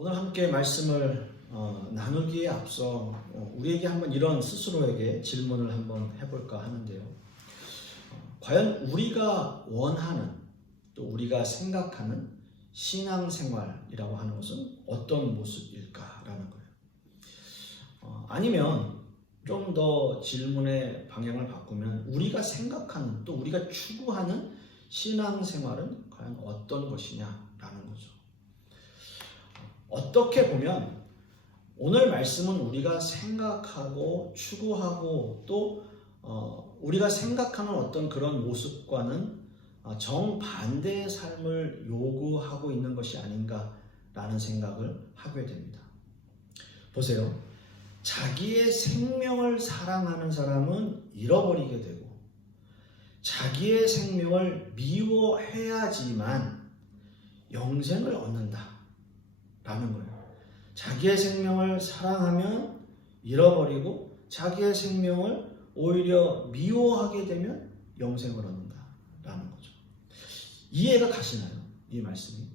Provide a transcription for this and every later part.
오늘 함께 말씀을 나누기에 앞서 우리에게 한번 이런 스스로에게 질문을 한번 해볼까 하는데요. 과연 우리가 원하는 또 우리가 생각하는 신앙생활이라고 하는 것은 어떤 모습일까라는 거예요. 아니면 좀 더 질문의 방향을 바꾸면 우리가 생각하는 또 우리가 추구하는 신앙생활은 과연 어떤 것이냐라는 거죠. 어떻게 보면 오늘 말씀은 우리가 생각하고 추구하고 또 우리가 생각하는 어떤 그런 모습과는 정반대의 삶을 요구하고 있는 것이 아닌가라는 생각을 하게 됩니다. 보세요. 자기의 생명을 사랑하는 사람은 잃어버리게 되고 자기의 생명을 미워해야지만 영생을 얻는다 라는 거예요. 자기의 생명을 사랑하면 잃어버리고 자기의 생명을 오히려 미워하게 되면 영생을 얻는다 라는 거죠. 이해가 가시나요? 이 말씀이?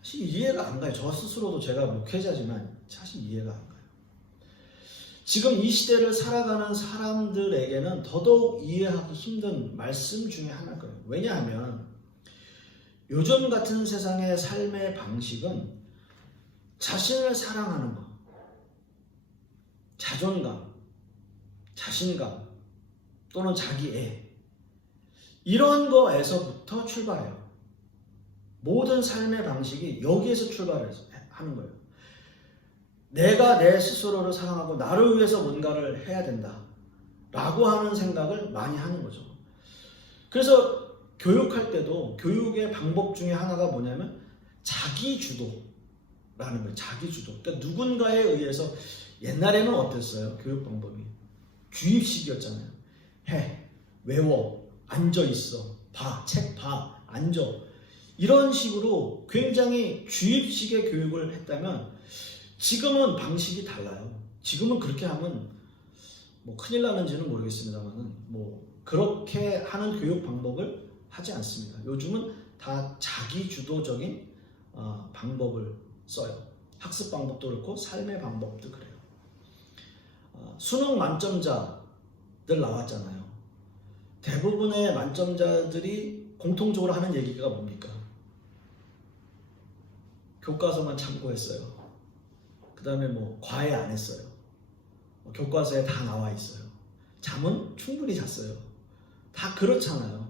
사실 이해가 안 가요. 저 스스로도 제가 목회자지만 사실 이해가 안 가요. 지금 이 시대를 살아가는 사람들에게는 더더욱 이해하기 힘든 말씀 중에 하나일 거예요. 왜냐하면 요즘 같은 세상의 삶의 방식은 자신을 사랑하는 것, 자존감, 자신감 또는 자기애 이런 거에서부터 출발해요. 모든 삶의 방식이 여기에서 출발하는 거예요. 내가 내 스스로를 사랑하고 나를 위해서 뭔가를 해야 된다 라고 하는 생각을 많이 하는 거죠. 그래서 교육할 때도 교육의 방법 중에 하나가 뭐냐면 자기주도 라는 거예요. 자기주도. 그러니까 누군가에 의해서 옛날에는 어땠어요? 교육 방법이 주입식이었잖아요. 해, 외워, 앉아있어, 봐, 책 봐, 앉아 이런 식으로 굉장히 주입식의 교육을 했다면 지금은 방식이 달라요. 지금은 그렇게 하면 뭐 큰일 나는지는 모르겠습니다만은 뭐 그렇게 하는 교육 방법을 하지 않습니다. 요즘은 다 자기주도적인 방법을 써요. 학습 방법도 그렇고 삶의 방법도 그래요. 수능 만점자들 나왔잖아요. 대부분의 만점자들이 공통적으로 하는 얘기가 뭡니까? 교과서만 참고했어요. 그 다음에 뭐 과외 안 했어요. 교과서에 다 나와 있어요. 잠은 충분히 잤어요. 다 그렇잖아요.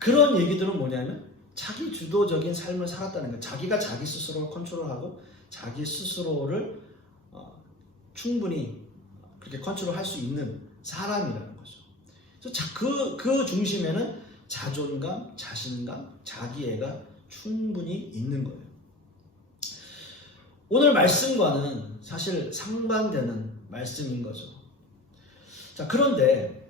그런 얘기들은 뭐냐면 자기 주도적인 삶을 살았다는 거예요. 자기가 자기 스스로를 컨트롤하고 자기 스스로를 충분히 그렇게 컨트롤할 수 있는 사람이라는 거죠. 그래서 그 중심에는 자존감, 자신감, 자기애가 충분히 있는 거예요. 오늘 말씀과는 사실 상반되는 말씀인 거죠. 자, 그런데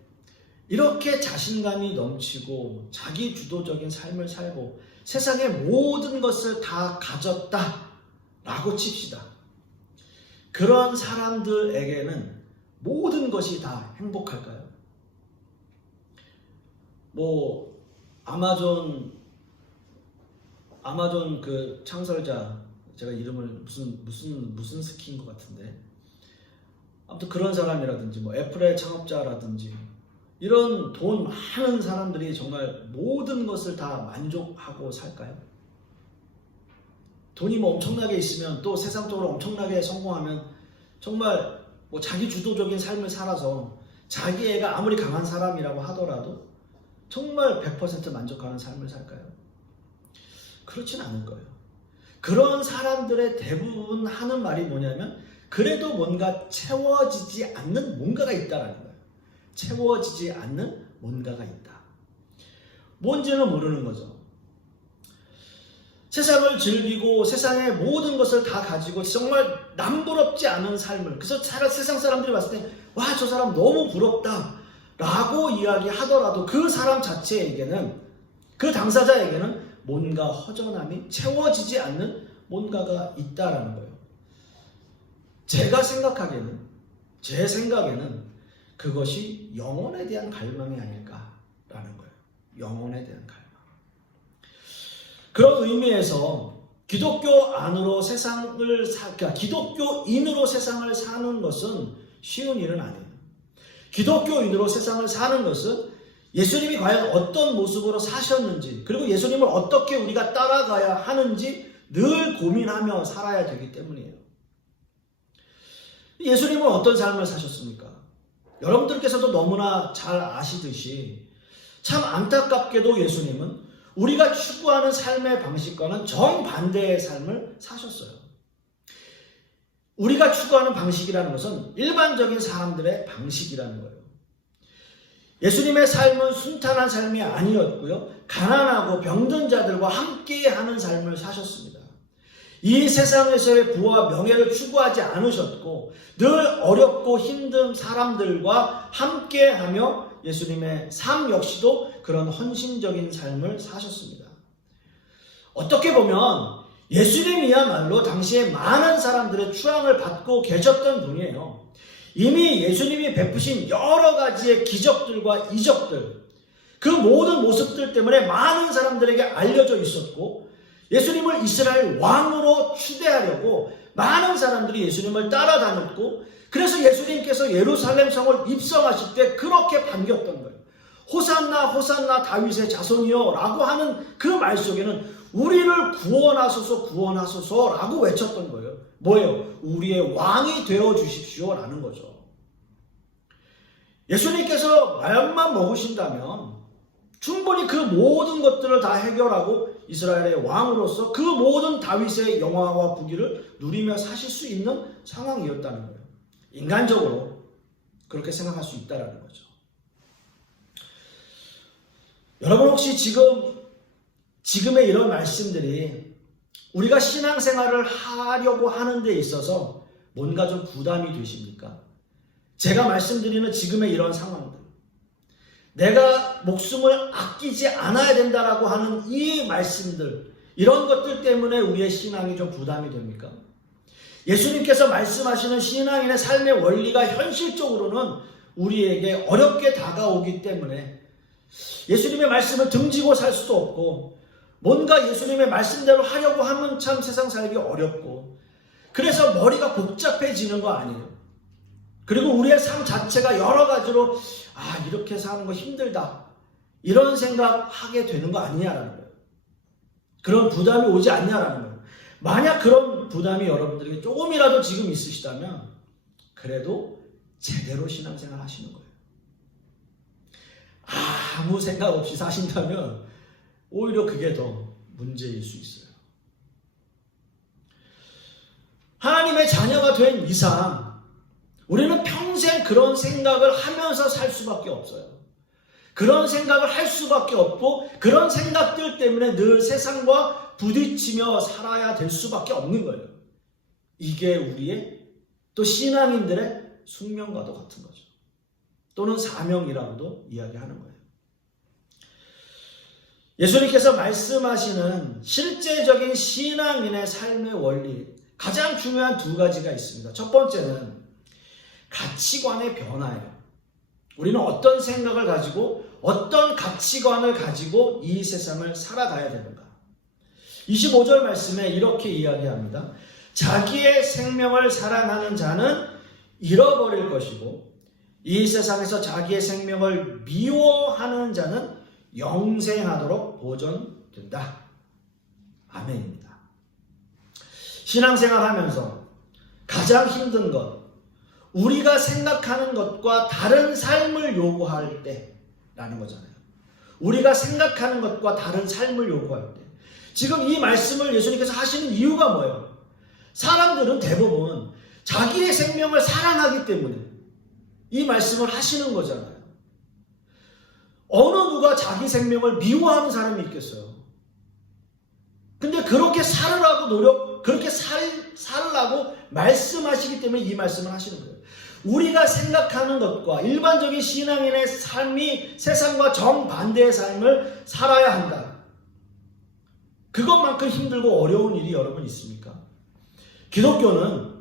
이렇게 자신감이 넘치고 자기 주도적인 삶을 살고 세상의 모든 것을 다 가졌다 라고 칩시다. 그런 사람들에게는 모든 것이 다 행복할까요? 뭐 아마존 그 창설자 제가 이름을 무슨 스키인 것 같은데 아무튼 그런 사람이라든지 뭐 애플의 창업자라든지 이런 돈 많은 사람들이 정말 모든 것을 다 만족하고 살까요? 돈이 뭐 엄청나게 있으면 또 세상적으로 엄청나게 성공하면 정말 뭐 자기 주도적인 삶을 살아서 자기애가 아무리 강한 사람이라고 하더라도 정말 100% 만족하는 삶을 살까요? 그렇진 않을 거예요. 그런 사람들의 대부분 하는 말이 뭐냐면 그래도 뭔가 채워지지 않는 뭔가가 있다라는 거예요. 채워지지 않는 뭔가가 있다. 뭔지는 모르는 거죠. 세상을 즐기고 세상의 모든 것을 다 가지고 정말 남부럽지 않은 삶을 그래서 세상 사람들이 봤을 때 와, 저 사람 너무 부럽다 라고 이야기하더라도 그 사람 자체에게는 그 당사자에게는 뭔가 허전함이 채워지지 않는 뭔가가 있다라는 거예요. 제가 생각하기에는 제 생각에는 그것이 영혼에 대한 갈망이 아닐까라는 거예요. 영혼에 대한 갈망. 그런 의미에서 기독교인으로 세상을 사는 것은 쉬운 일은 아니에요. 기독교인으로 세상을 사는 것은 예수님이 과연 어떤 모습으로 사셨는지, 그리고 예수님을 어떻게 우리가 따라가야 하는지 늘 고민하며 살아야 되기 때문이에요. 예수님은 어떤 삶을 사셨습니까? 여러분들께서도 너무나 잘 아시듯이 참 안타깝게도 예수님은 우리가 추구하는 삶의 방식과는 정반대의 삶을 사셨어요. 우리가 추구하는 방식이라는 것은 일반적인 사람들의 방식이라는 거예요. 예수님의 삶은 순탄한 삶이 아니었고요. 가난하고 병든 자들과 함께하는 삶을 사셨습니다. 이 세상에서의 부와 명예를 추구하지 않으셨고 늘 어렵고 힘든 사람들과 함께하며 예수님의 삶 역시도 그런 헌신적인 삶을 사셨습니다. 어떻게 보면 예수님이야말로 당시에 많은 사람들의 추앙을 받고 계셨던 분이에요. 이미 예수님이 베푸신 여러 가지의 기적들과 이적들, 그 모든 모습들 때문에 많은 사람들에게 알려져 있었고 예수님을 이스라엘 왕으로 추대하려고 많은 사람들이 예수님을 따라다녔고 그래서 예수님께서 예루살렘 성을 입성하실 때 그렇게 반겼던 거예요. 호산나 호산나 다윗의 자손이여 라고 하는 그 말 속에는 우리를 구원하소서 구원하소서 라고 외쳤던 거예요. 뭐예요? 우리의 왕이 되어 주십시오 라는 거죠. 예수님께서 마음만 먹으신다면 충분히 그 모든 것들을 다 해결하고 이스라엘의 왕으로서 그 모든 다윗의 영화와 부귀를 누리며 사실 수 있는 상황이었다는 거예요. 인간적으로 그렇게 생각할 수 있다는 거죠. 여러분 혹시 지금의 이런 말씀들이 우리가 신앙생활을 하려고 하는 데 있어서 뭔가 좀 부담이 되십니까? 제가 말씀드리는 지금의 이런 상황들, 내가 목숨을 아끼지 않아야 된다라고 하는 이 말씀들, 이런 것들 때문에 우리의 신앙이 좀 부담이 됩니까? 예수님께서 말씀하시는 신앙인의 삶의 원리가 현실적으로는 우리에게 어렵게 다가오기 때문에 예수님의 말씀을 등지고 살 수도 없고 뭔가 예수님의 말씀대로 하려고 하면 참 세상 살기 어렵고 그래서 머리가 복잡해지는 거 아니에요. 그리고 우리의 삶 자체가 여러 가지로 이렇게 사는 거 힘들다 이런 생각하게 되는 거 아니냐라는 거예요. 그런 부담이 오지 않냐라는 거예요. 만약 그런 부담이 여러분들에게 조금이라도 지금 있으시다면 그래도 제대로 신앙생활 하시는 거예요. 아무 생각 없이 사신다면 오히려 그게 더 문제일 수 있어요. 하나님의 자녀가 된 이상 우리는 평생 그런 생각을 하면서 살 수밖에 없어요. 그런 생각을 할 수밖에 없고 그런 생각들 때문에 늘 세상과 부딪히며 살아야 될 수밖에 없는 거예요. 이게 우리의 또 신앙인들의 숙명과도 같은 거죠. 또는 사명이라고도 이야기하는 거예요. 예수님께서 말씀하시는 실제적인 신앙인의 삶의 원리, 가장 중요한 두 가지가 있습니다. 첫 번째는 가치관의 변화예요. 우리는 어떤 생각을 가지고 어떤 가치관을 가지고 이 세상을 살아가야 되는가. 25절 말씀에 이렇게 이야기합니다. 자기의 생명을 사랑하는 자는 잃어버릴 것이고 이 세상에서 자기의 생명을 미워하는 자는 영생하도록 보존된다. 아멘입니다. 신앙생활 하면서 가장 힘든 것, 우리가 생각하는 것과 다른 삶을 요구할 때라는 거잖아요. 우리가 생각하는 것과 다른 삶을 요구할 때. 지금 이 말씀을 예수님께서 하시는 이유가 뭐예요? 사람들은 대부분 자기의 생명을 사랑하기 때문에 이 말씀을 하시는 거잖아요. 어느 누가 자기 생명을 미워하는 사람이 있겠어요? 근데 그렇게 살으라고 그렇게 살으라고 말씀하시기 때문에 이 말씀을 하시는 거예요. 우리가 생각하는 것과 일반적인 신앙인의 삶이 세상과 정반대의 삶을 살아야 한다. 그것만큼 힘들고 어려운 일이 여러분 있습니까? 기독교는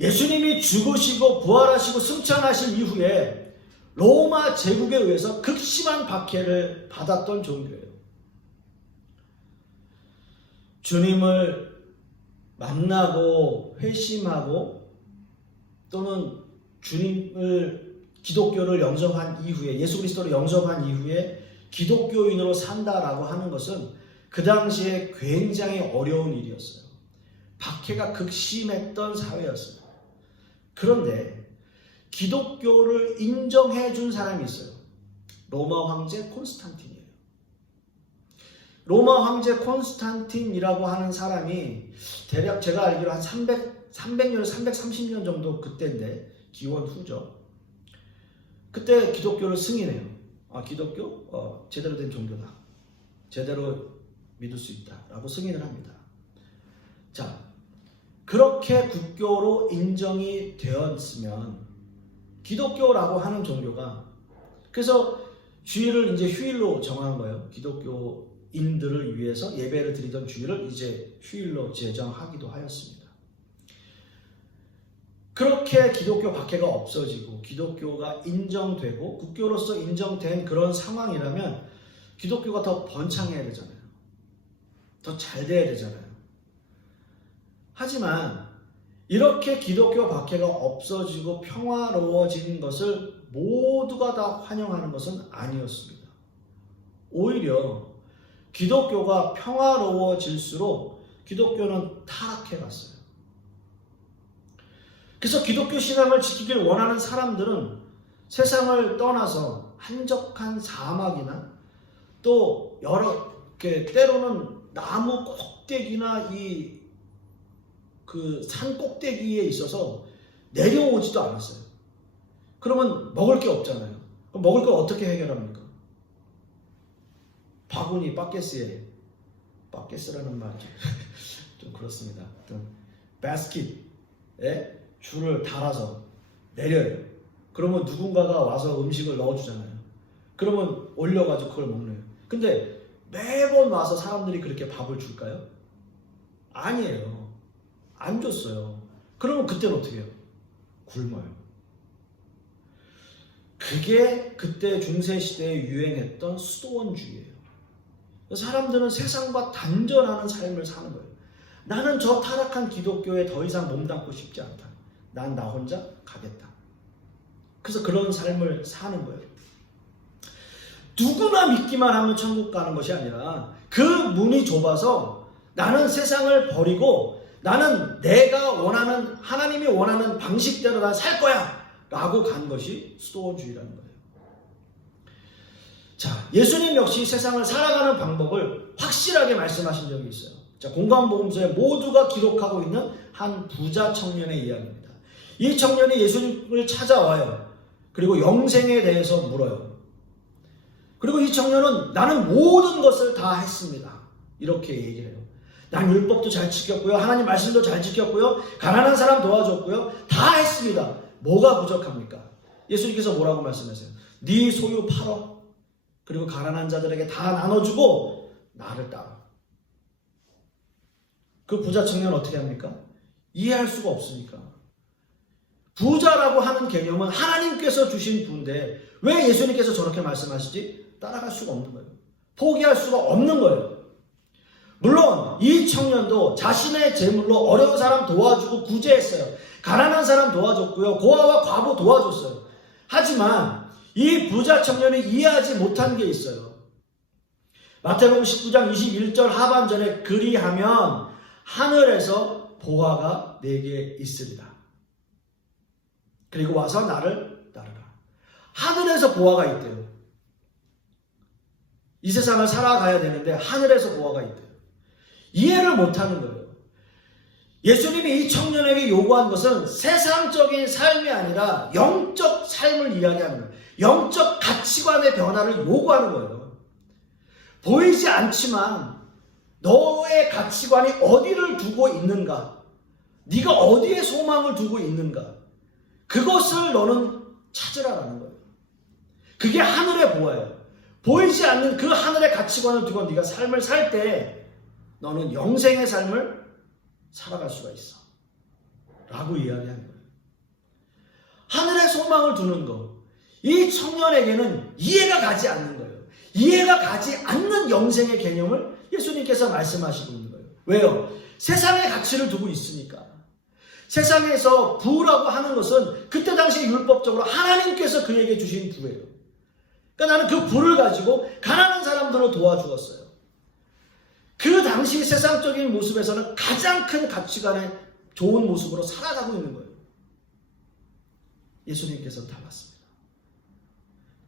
예수님이 죽으시고 부활하시고 승천하신 이후에 로마 제국에 의해서 극심한 박해를 받았던 종교예요. 주님을 만나고 회심하고 또는 주님을 기독교를 영접한 이후에 예수 그리스도를 영접한 이후에 기독교인으로 산다라고 하는 것은 그 당시에 굉장히 어려운 일이었어요. 박해가 극심했던 사회였어요. 그런데 기독교를 인정해 준 사람이 있어요. 로마 황제 콘스탄틴이에요. 로마 황제 콘스탄틴이라고 하는 사람이 대략 제가 알기로 한 300년, 330년 정도 그때인데 기원 후죠. 그때 기독교를 승인해요. 기독교? 제대로 된 종교다. 제대로 믿을 수 있다. 라고 승인을 합니다. 자, 그렇게 국교로 인정이 되었으면 기독교라고 하는 종교가 그래서 주일을 이제 휴일로 정한 거예요. 기독교인들을 위해서 예배를 드리던 주일을 이제 휴일로 제정하기도 하였습니다. 그렇게 기독교 박해가 없어지고 기독교가 인정되고 국교로서 인정된 그런 상황이라면 기독교가 더 번창해야 되잖아요. 더 잘 돼야 되잖아요. 하지만 이렇게 기독교 박해가 없어지고 평화로워지는 것을 모두가 다 환영하는 것은 아니었습니다. 오히려 기독교가 평화로워질수록 기독교는 타락해갔어요. 그래서 기독교 신앙을 지키길 원하는 사람들은 세상을 떠나서 한적한 사막이나 또 여러 때로는 나무 꼭대기나 그 산 꼭대기에 있어서 내려오지도 않았어요. 그러면 먹을 게 없잖아요. 그럼 먹을 걸 어떻게 해결합니까? 바구니 바켓스라는 말이 좀 그렇습니다. 바스켓에 줄을 달아서 내려요. 그러면 누군가가 와서 음식을 넣어주잖아요. 그러면 올려가지고 그걸 먹네요. 근데 매번 와서 사람들이 그렇게 밥을 줄까요? 아니에요. 안 줬어요. 그러면 그때는 어떻게 해요? 굶어요. 그게 그때 중세시대에 유행했던 수도원주의예요. 사람들은 세상과 단절하는 삶을 사는 거예요. 나는 저 타락한 기독교에 더 이상 몸담고 싶지 않다. 난 나 혼자 가겠다. 그래서 그런 삶을 사는 거예요. 누구나 믿기만 하면 천국 가는 것이 아니라 그 문이 좁아서 나는 세상을 버리고 나는 내가 원하는 하나님이 원하는 방식대로 난 살 거야 라고 간 것이 수도원주의라는 거예요. 자, 예수님 역시 세상을 살아가는 방법을 확실하게 말씀하신 적이 있어요. 자, 공관복음서에 모두가 기록하고 있는 한 부자 청년의 이야기입니다. 이 청년이 예수님을 찾아와요. 그리고 영생에 대해서 물어요. 그리고 이 청년은 나는 모든 것을 다 했습니다. 이렇게 얘기를 해요. 난 율법도 잘 지켰고요. 하나님 말씀도 잘 지켰고요. 가난한 사람 도와줬고요. 다 했습니다. 뭐가 부족합니까? 예수님께서 뭐라고 말씀하세요? 네 소유 팔어. 그리고 가난한 자들에게 다 나눠주고 나를 따라. 그 부자 청년 어떻게 합니까? 이해할 수가 없으니까. 부자라고 하는 개념은 하나님께서 주신 부인데 왜 예수님께서 저렇게 말씀하시지? 따라갈 수가 없는 거예요. 포기할 수가 없는 거예요. 물론 이 청년도 자신의 재물로 어려운 사람 도와주고 구제했어요. 가난한 사람 도와줬고요. 고아와 과부 도와줬어요. 하지만 이 부자 청년이 이해하지 못한 게 있어요. 마태복음 19장 21절 하반절에 그리하면 하늘에서 보화가 내게 있으리라. 그리고 와서 나를 따르라. 하늘에서 보화가 있대요. 이 세상을 살아가야 되는데 하늘에서 보화가 있대요. 이해를 못하는 거예요. 예수님이 이 청년에게 요구한 것은 세상적인 삶이 아니라 영적 삶을 이야기하는 거예요. 영적 가치관의 변화를 요구하는 거예요. 보이지 않지만 너의 가치관이 어디를 두고 있는가? 네가 어디에 소망을 두고 있는가? 그것을 너는 찾으라라는 거예요. 그게 하늘의 보화예요. 보이지 않는 그 하늘의 가치관을 두고 네가 삶을 살 때 너는 영생의 삶을 살아갈 수가 있어. 라고 이야기하는 거예요. 하늘의 소망을 두는 것. 이 청년에게는 이해가 가지 않는 거예요. 이해가 가지 않는 영생의 개념을 예수님께서 말씀하시고 있는 거예요. 왜요? 세상의 가치를 두고 있으니까. 세상에서 부라고 하는 것은 그때 당시 율법적으로 하나님께서 그에게 주신 부예요. 그러니까 나는 그 부를 가지고 가난한 사람들을 도와주었어요. 그 당시 세상적인 모습에서는 가장 큰 가치관의 좋은 모습으로 살아가고 있는 거예요. 예수님께서는 달랐습니다.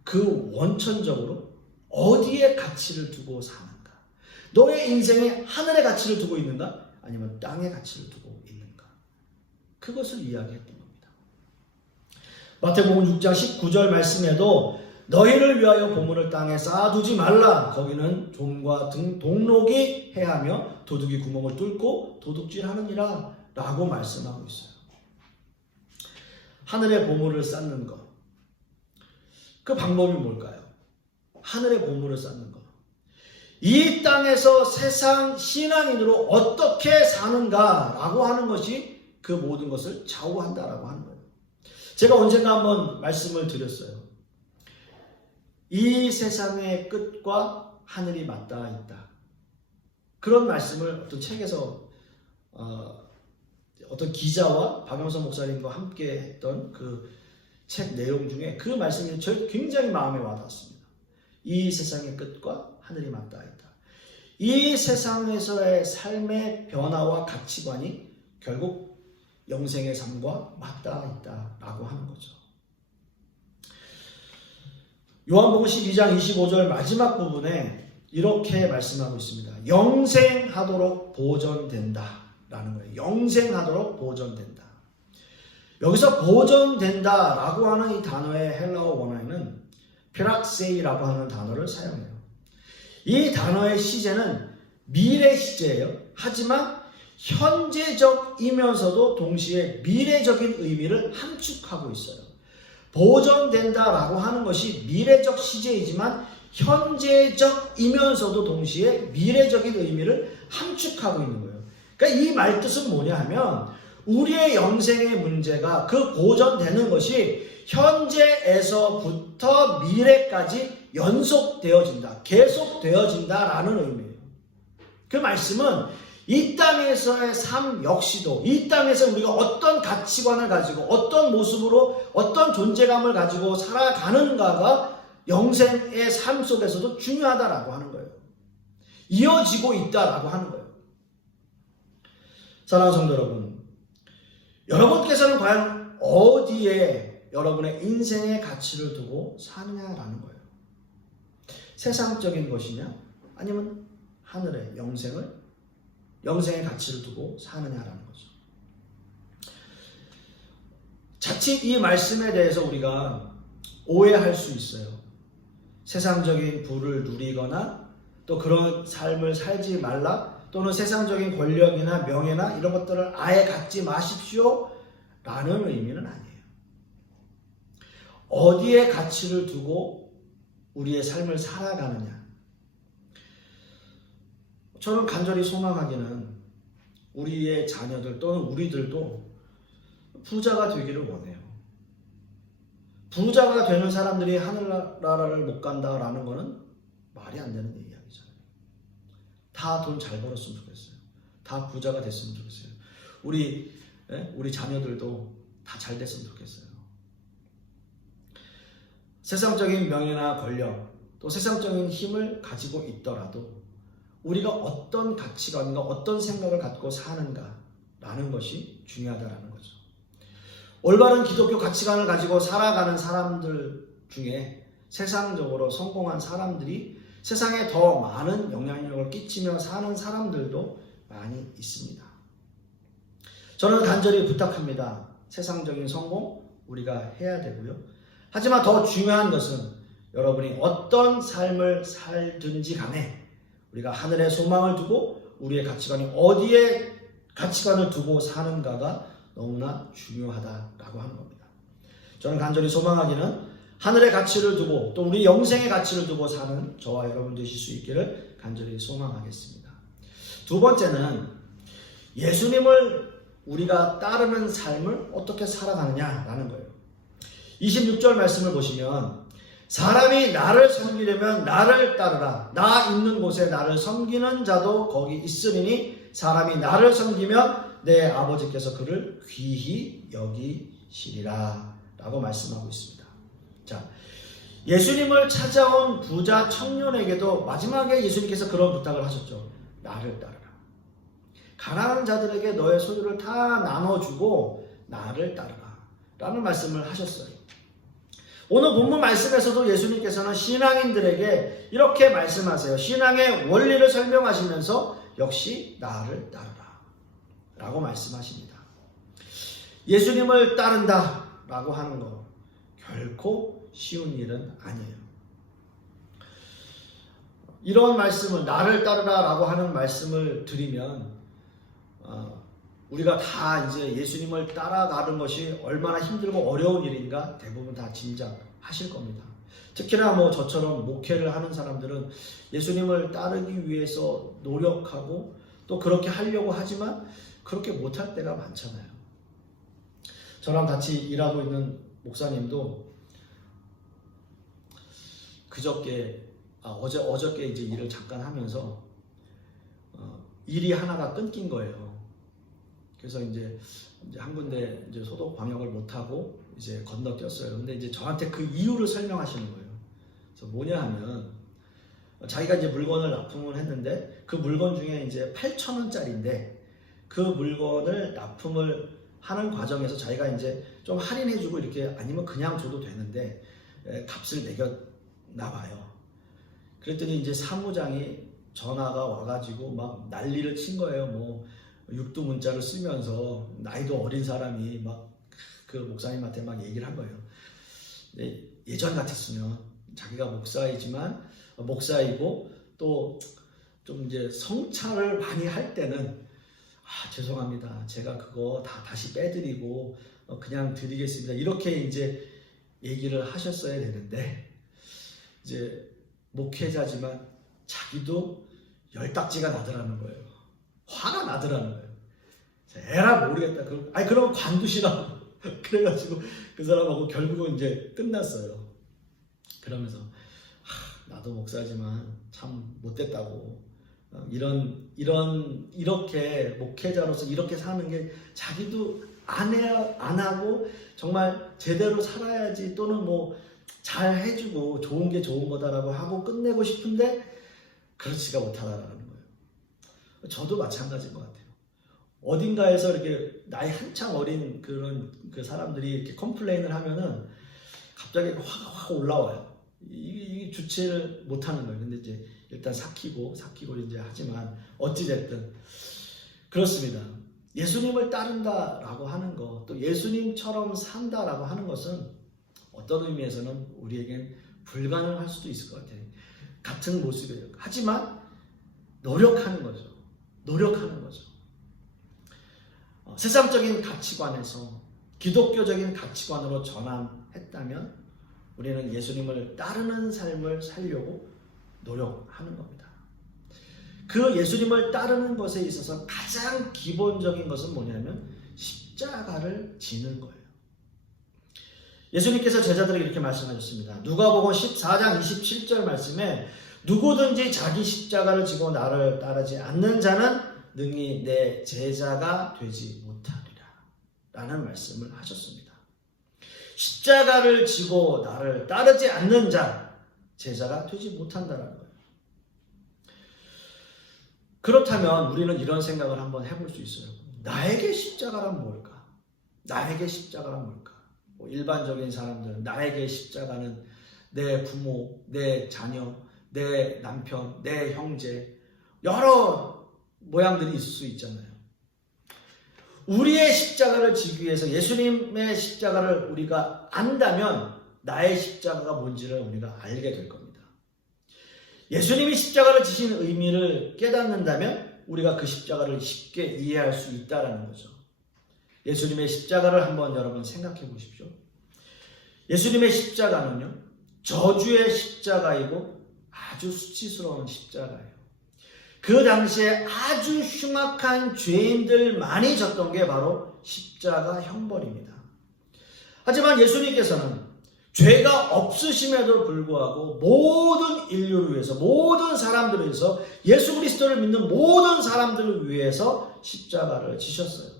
그 원천적으로 어디에 가치를 두고 사는가? 너의 인생에 하늘의 가치를 두고 있는가? 아니면 땅의 가치를 두고 있는가? 그것을 이야기했던 겁니다. 마태복음 6장 19절 말씀에도 너희를 위하여 보물을 땅에 쌓아두지 말라. 거기는 좀과 동록이 해하며 도둑이 구멍을 뚫고 도둑질하느니라 라고 말씀하고 있어요. 하늘의 보물을 쌓는 것. 그 방법이 뭘까요? 하늘의 보물을 쌓는 것. 이 땅에서 세상 신앙인으로 어떻게 사는가라고 하는 것이 그 모든 것을 좌우한다라고 하는 거예요. 제가 언젠가 한번 말씀을 드렸어요. 이 세상의 끝과 하늘이 맞닿아 있다. 그런 말씀을 어떤 책에서 어떤 기자와 박영선 목사님과 함께 했던 그 책 내용 중에 그 말씀이 저 굉장히 마음에 와닿았습니다. 이 세상의 끝과 하늘이 맞닿아 있다. 이 세상에서의 삶의 변화와 가치관이 결국 영생의 삶과 맞닿아 있다라고 하는 거죠. 요한복음 12장 25절 마지막 부분에 이렇게 말씀하고 있습니다. 영생하도록 보존된다 라는 거예요. 영생하도록 보존된다. 여기서 보존된다라고 하는 이 단어의 헬라어 원어에는 페락세이라고 하는 단어를 사용해요. 이 단어의 시제는 미래 시제예요. 하지만 현재적이면서도 동시에 미래적인 의미를 함축하고 있어요. 보존된다라고 하는 것이 미래적 시제이지만 현재적이면서도 동시에 미래적인 의미를 함축하고 있는 거예요. 그러니까 이 말뜻은 뭐냐 하면 우리의 영생의 문제가 그 보존되는 것이 현재에서부터 미래까지 연속되어진다, 계속되어진다라는 의미예요. 그 말씀은 이 땅에서의 삶 역시도 이 땅에서 우리가 어떤 가치관을 가지고 어떤 모습으로 어떤 존재감을 가지고 살아가는가가 영생의 삶 속에서도 중요하다라고 하는 거예요. 이어지고 있다라고 하는 거예요. 사랑하는 성도 여러분, 여러분께서는 과연 어디에 여러분의 인생의 가치를 두고 사느냐라는 거예요. 세상적인 것이냐 아니면 하늘의 영생의 가치를 두고 사느냐라는 거죠. 자칫 이 말씀에 대해서 우리가 오해할 수 있어요. 세상적인 부를 누리거나 또 그런 삶을 살지 말라, 또는 세상적인 권력이나 명예나 이런 것들을 아예 갖지 마십시오 라는 의미는 아니에요. 어디에 가치를 두고 우리의 삶을 살아가느냐. 저는 간절히 소망하기는 우리의 자녀들 또는 우리들도 부자가 되기를 원해요. 부자가 되는 사람들이 하늘나라를 못 간다라는 것은 말이 안 되는 이야기잖아요. 다 돈 잘 벌었으면 좋겠어요. 다 부자가 됐으면 좋겠어요. 우리 자녀들도 다 잘 됐으면 좋겠어요. 세상적인 명예나 권력, 또 세상적인 힘을 가지고 있더라도 우리가 어떤 가치관과 어떤 생각을 갖고 사는가라는 것이 중요하다는 거죠. 올바른 기독교 가치관을 가지고 살아가는 사람들 중에 세상적으로 성공한 사람들이 세상에 더 많은 영향력을 끼치며 사는 사람들도 많이 있습니다. 저는 간절히 부탁합니다. 세상적인 성공 우리가 해야 되고요. 하지만 더 중요한 것은 여러분이 어떤 삶을 살든지 간에 우리가 하늘에 소망을 두고 우리의 가치관이 어디에 가치관을 두고 사는가가 너무나 중요하다라고 하는 겁니다. 저는 간절히 소망하기는 하늘의 가치를 두고 또 우리 영생의 가치를 두고 사는 저와 여러분 되실 수 있기를 간절히 소망하겠습니다. 두 번째는 예수님을 우리가 따르는 삶을 어떻게 살아가느냐라는 거예요. 26절 말씀을 보시면 사람이 나를 섬기려면 나를 따르라. 나 있는 곳에 나를 섬기는 자도 거기 있으리니 사람이 나를 섬기면 내 아버지께서 그를 귀히 여기시리라 라고 말씀하고 있습니다. 자, 예수님을 찾아온 부자 청년에게도 마지막에 예수님께서 그런 부탁을 하셨죠. 나를 따르라. 가난한 자들에게 너의 소유를 다 나눠주고 나를 따르라 라는 말씀을 하셨어요. 오늘 본문 말씀에서도 예수님께서는 신앙인들에게 이렇게 말씀하세요. 신앙의 원리를 설명하시면서 역시 나를 따르라 라고 말씀하십니다. 예수님을 따른다 라고 하는 것 결코 쉬운 일은 아니에요. 이런 말씀을 나를 따르라 라고 하는 말씀을 드리면 우리가 다 이제 예수님을 따라가는 것이 얼마나 힘들고 어려운 일인가 대부분 다 짐작하실 겁니다. 특히나 뭐 저처럼 목회를 하는 사람들은 예수님을 따르기 위해서 노력하고 또 그렇게 하려고 하지만 그렇게 못할 때가 많잖아요. 저랑 같이 일하고 있는 목사님도 어저께 이제 일을 잠깐 하면서 일이 하나가 끊긴 거예요. 그래서 이제 한 군데 이제 소독 방역을 못 하고 이제 건너뛰었어요. 근데 이제 저한테 그 이유를 설명하시는 거예요. 그래서 뭐냐 하면 자기가 이제 물건을 납품을 했는데 그 물건 중에 이제 8,000원짜리인데 그 물건을 납품을 하는 과정에서 자기가 이제 좀 할인해주고 이렇게 아니면 그냥 줘도 되는데 값을 매겼나 봐요. 그랬더니 이제 사무장이 전화가 와가지고 막 난리를 친 거예요. 뭐 육두 문자를 쓰면서 나이도 어린 사람이 막 그 목사님한테 막 얘기를 한 거예요. 예전 같았으면 자기가 목사이고 또 좀 이제 성찰을 많이 할 때는 죄송합니다. 제가 그거 다시 빼드리고 그냥 드리겠습니다. 이렇게 이제 얘기를 하셨어야 되는데 이제 목회자지만 자기도 열딱지가 나더라는 거예요. 화가 나더라는 거예요. 에라 모르겠다. 그럼 관두시라고. 그래가지고 그 사람하고 결국은 이제 끝났어요. 그러면서 나도 목사지만 참 못됐다고. 이렇게 목회자로서 이렇게 사는 게 자기도 안 하고 정말 제대로 살아야지 또는 뭐 잘 해주고 좋은 게 좋은 거다라고 하고 끝내고 싶은데 그렇지가 못하다라는 거예요. 저도 마찬가지인 것 같아요. 어딘가에서 이렇게 나이 한창 어린 그 사람들이 이렇게 컴플레인을 하면은 갑자기 화가 확 올라와요. 이게 주체를 못하는 거예요. 근데 이제 일단 삭히고 이제 하지만 어찌됐든 그렇습니다. 예수님을 따른다라고 하는 것, 또 예수님처럼 산다라고 하는 것은 어떤 의미에서는 우리에겐 불가능할 수도 있을 것 같아요. 같은 모습이에요. 하지만 노력하는 거죠. 세상적인 가치관에서 기독교적인 가치관으로 전환했다면 우리는 예수님을 따르는 삶을 살려고 노력하는 겁니다. 그 예수님을 따르는 것에 있어서 가장 기본적인 것은 뭐냐면 십자가를 지는 거예요. 예수님께서 제자들에게 이렇게 말씀하셨습니다. 누가복음 14장 27절 말씀에 누구든지 자기 십자가를 지고 나를 따르지 않는 자는 능히 내 제자가 되지 못하리라 라는 말씀을 하셨습니다. 십자가를 지고 나를 따르지 않는 자, 제자가 되지 못한다는 거예요. 그렇다면 우리는 이런 생각을 한번 해볼 수 있어요. 나에게 십자가란 뭘까? 뭐 일반적인 사람들은 나에게 십자가는 내 부모, 내 자녀, 내 남편, 내 형제, 여러 모양들이 있을 수 있잖아요. 우리의 십자가를 지기 위해서 예수님의 십자가를 우리가 안다면 나의 십자가가 뭔지를 우리가 알게 될 겁니다. 예수님이 십자가를 지신 의미를 깨닫는다면 우리가 그 십자가를 쉽게 이해할 수 있다는 거죠. 예수님의 십자가를 한번 여러분 생각해 보십시오. 예수님의 십자가는요, 저주의 십자가이고 아주 수치스러운 십자가예요. 그 당시에 아주 흉악한 죄인들만이 졌던 게 바로 십자가 형벌입니다. 하지만 예수님께서는 죄가 없으심에도 불구하고 모든 인류를 위해서, 모든 사람들을 위해서, 예수 그리스도를 믿는 모든 사람들을 위해서 십자가를 지셨어요.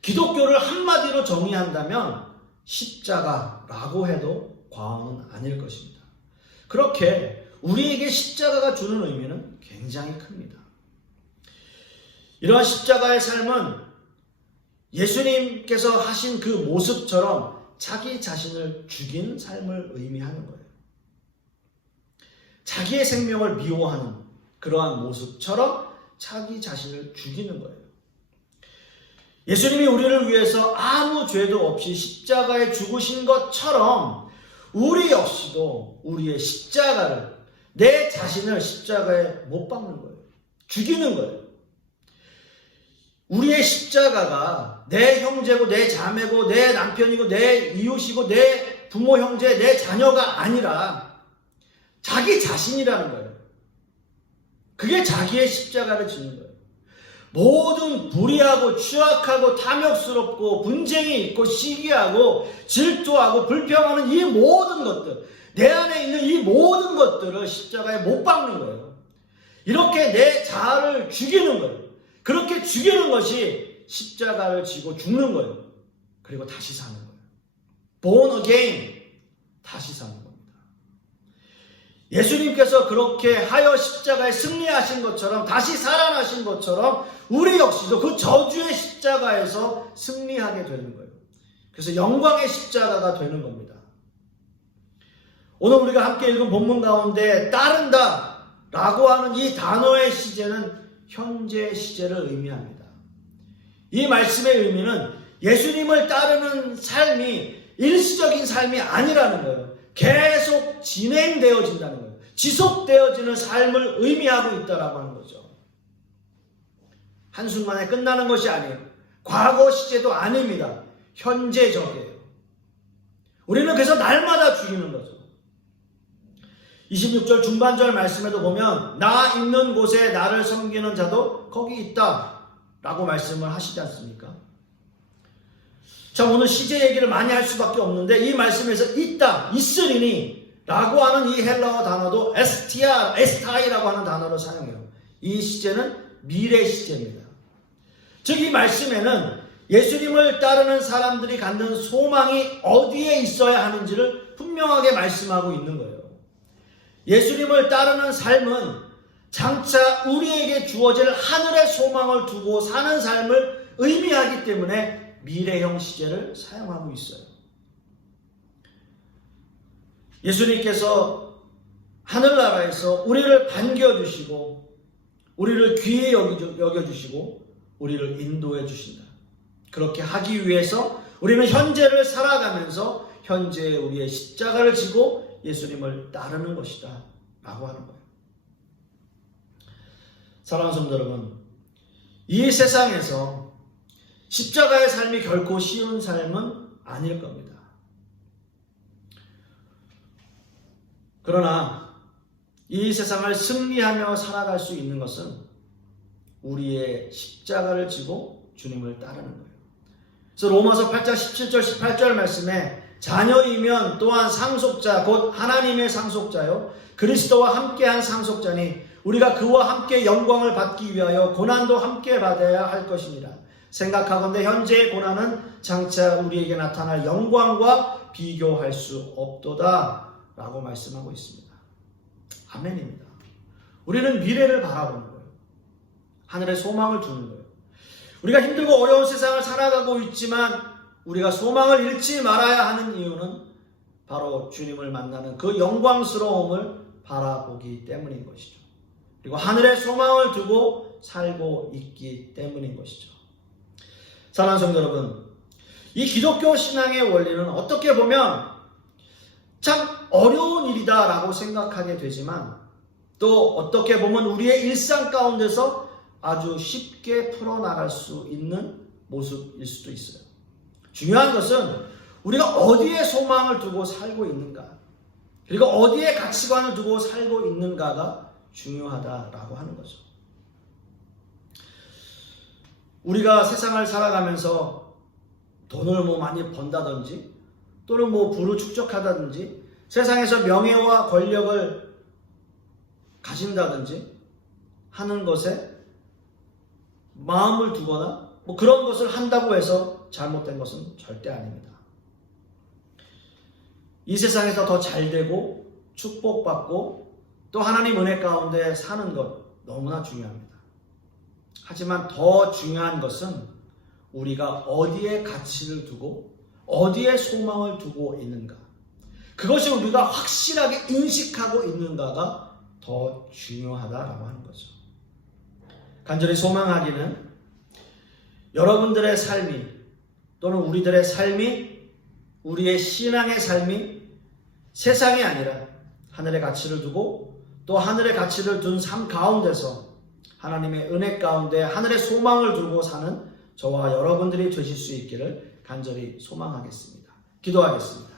기독교를 한마디로 정의한다면 십자가라고 해도 과언은 아닐 것입니다. 그렇게 우리에게 십자가가 주는 의미는 굉장히 큽니다. 이러한 십자가의 삶은 예수님께서 하신 그 모습처럼 자기 자신을 죽인 삶을 의미하는 거예요. 자기의 생명을 미워하는 그러한 모습처럼 자기 자신을 죽이는 거예요. 예수님이 우리를 위해서 아무 죄도 없이 십자가에 죽으신 것처럼 우리 역시도 우리의 십자가를, 내 자신을 십자가에 못 박는 거예요. 죽이는 거예요. 우리의 십자가가 내 형제고 내 자매고 내 남편이고 내 이웃이고 내 부모 형제 내 자녀가 아니라 자기 자신이라는 거예요. 그게 자기의 십자가를 지는 거예요. 모든 불의하고 추악하고 탐욕스럽고 분쟁이 있고 시기하고 질투하고 불평하는 이 모든 것들, 내 안에 있는 이 모든 것들을 십자가에 못 박는 거예요. 이렇게 내 자아를 죽이는 거예요. 그렇게 죽이는 것이 십자가를 지고 죽는 거예요. 그리고 다시 사는 거예요. Born again, 다시 사는 겁니다. 예수님께서 그렇게 하여 십자가에 승리하신 것처럼, 다시 살아나신 것처럼 우리 역시도 그 저주의 십자가에서 승리하게 되는 거예요. 그래서 영광의 십자가가 되는 겁니다. 오늘 우리가 함께 읽은 본문 가운데 따른다 라고 하는 이 단어의 시제는 현재 시제를 의미합니다. 이 말씀의 의미는 예수님을 따르는 삶이 일시적인 삶이 아니라는 거예요. 계속 진행되어진다는 거예요. 지속되어지는 삶을 의미하고 있다라고 하는 거죠. 한순간에 끝나는 것이 아니에요. 과거 시제도 아닙니다. 현재적이에요. 우리는 그래서 날마다 죽이는 거죠. 26절 중반절 말씀에도 보면 나 있는 곳에 나를 섬기는 자도 거기 있다 라고 말씀을 하시지 않습니까? 자, 오늘 시제 얘기를 많이 할 수밖에 없는데 이 말씀에서 있다, 있으리니 라고 하는 이 헬라어 단어도 에스타이라고 하는 단어를 사용해요. 이 시제는 미래 시제입니다. 즉 이 말씀에는 예수님을 따르는 사람들이 갖는 소망이 어디에 있어야 하는지를 분명하게 말씀하고 있는 거예요. 예수님을 따르는 삶은 장차 우리에게 주어질 하늘의 소망을 두고 사는 삶을 의미하기 때문에 미래형 시제를 사용하고 있어요. 예수님께서 하늘나라에서 우리를 반겨주시고 우리를 귀히 여겨주시고 우리를 인도해 주신다. 그렇게 하기 위해서 우리는 현재를 살아가면서 현재의 우리의 십자가를 지고 예수님을 따르는 것이다 라고 하는 거예요. 사랑하는 성도 여러분, 이 세상에서 십자가의 삶이 결코 쉬운 삶은 아닐 겁니다. 그러나 이 세상을 승리하며 살아갈 수 있는 것은 우리의 십자가를 지고 주님을 따르는 거예요. 그래서 로마서 8장 17절 18절 말씀에 자녀이면 또한 상속자 곧 하나님의 상속자요 그리스도와 함께한 상속자니 우리가 그와 함께 영광을 받기 위하여 고난도 함께 받아야 할 것입니다. 생각하건대 현재의 고난은 장차 우리에게 나타날 영광과 비교할 수 없도다 라고 말씀하고 있습니다. 아멘입니다. 우리는 미래를 바라보는 거예요. 하늘의 소망을 두는 거예요. 우리가 힘들고 어려운 세상을 살아가고 있지만 우리가 소망을 잃지 말아야 하는 이유는 바로 주님을 만나는 그 영광스러움을 바라보기 때문인 것이죠. 그리고 하늘의 소망을 두고 살고 있기 때문인 것이죠. 사랑하는 성도 여러분, 이 기독교 신앙의 원리는 어떻게 보면 참 어려운 일이다라고 생각하게 되지만 또 어떻게 보면 우리의 일상 가운데서 아주 쉽게 풀어나갈 수 있는 모습일 수도 있어요. 중요한 것은 우리가 어디에 소망을 두고 살고 있는가, 그리고 어디에 가치관을 두고 살고 있는가가 중요하다라고 하는 거죠. 우리가 세상을 살아가면서 돈을 많이 번다든지 또는 뭐 부를 축적하다든지 세상에서 명예와 권력을 가진다든지 하는 것에 마음을 두거나 뭐 그런 것을 한다고 해서 잘못된 것은 절대 아닙니다. 이 세상에서 더 잘되고 축복받고 또 하나님 은혜 가운데 사는 것 너무나 중요합니다. 하지만 더 중요한 것은 우리가 어디에 가치를 두고 어디에 소망을 두고 있는가, 그것이 우리가 확실하게 인식하고 있는가가 더 중요하다라고 하는 거죠. 간절히 소망하기는 여러분들의 삶이 또는 우리들의 삶이, 우리의 신앙의 삶이 세상이 아니라 하늘의 가치를 두고 또 하늘의 가치를 둔 삶 가운데서 하나님의 은혜 가운데 하늘의 소망을 두고 사는 저와 여러분들이 되실 수 있기를 간절히 소망하겠습니다. 기도하겠습니다.